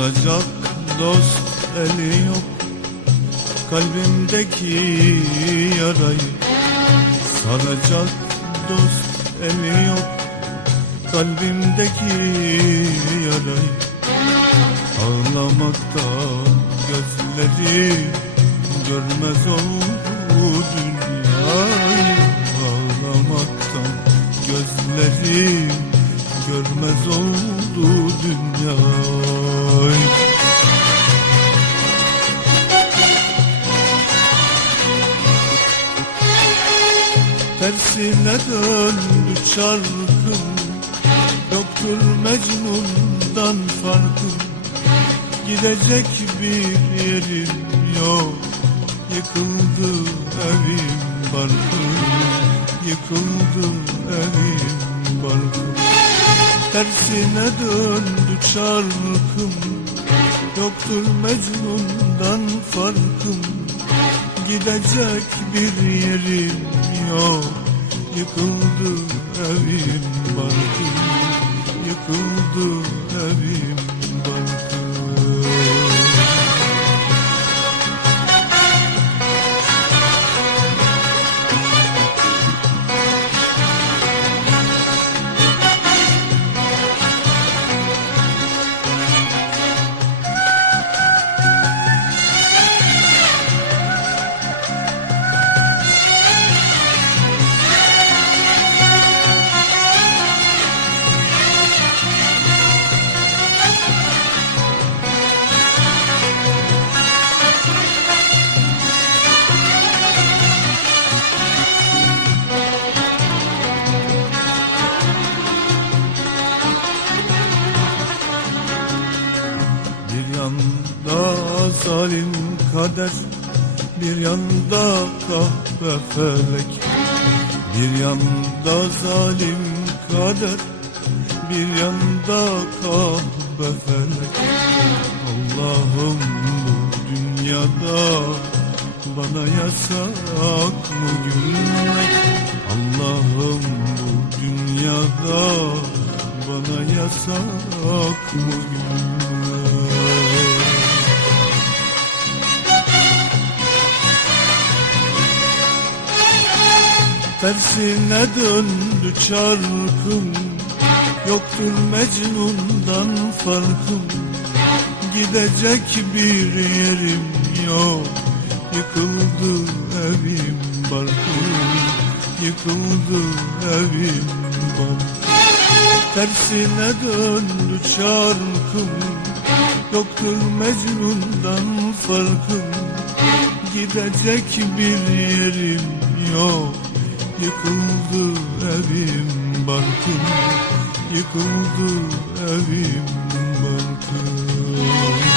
Saracak dost eli yok Kalbimdeki yarayı. Saracak dost eli yok Kalbimdeki yarayı. Ağlamaktan gözleri Görmez oldu dünyayı. Ağlamaktan gözleri Görmez oldu dünyayı Tersine döndü çarkım. Yoktur Mecnun'dan farkım. Gidecek bir yerim yok. Yıkıldı evim barkım. Yıkıldı evim barkım. Tersine döndü çarkım. Yoktur Mecnun'dan farkım. Gidecek bir yerim yok. Yıkıldı evim barkım Yıkıldı evim barkım yanda zalim kader Bir yanda kahve felek. Bir yanda zalim kader Bir yanda kahve felek. Allah'ım bu dünyada Bana yasak mı gülmek? Allah'ım bu dünyada Bana yasak mı Tersine döndü çarkım. Yoktur Mecnun'dan farkım. Gidecek bir yerim yok. Yıkıldı evim barkım. Yıkıldı evim barkım. Tersine döndü çarkım. Yoktur Mecnun'dan farkım. Gidecek bir yerim yok Yıkıldı evim barkım. Yıkıldı evim barkım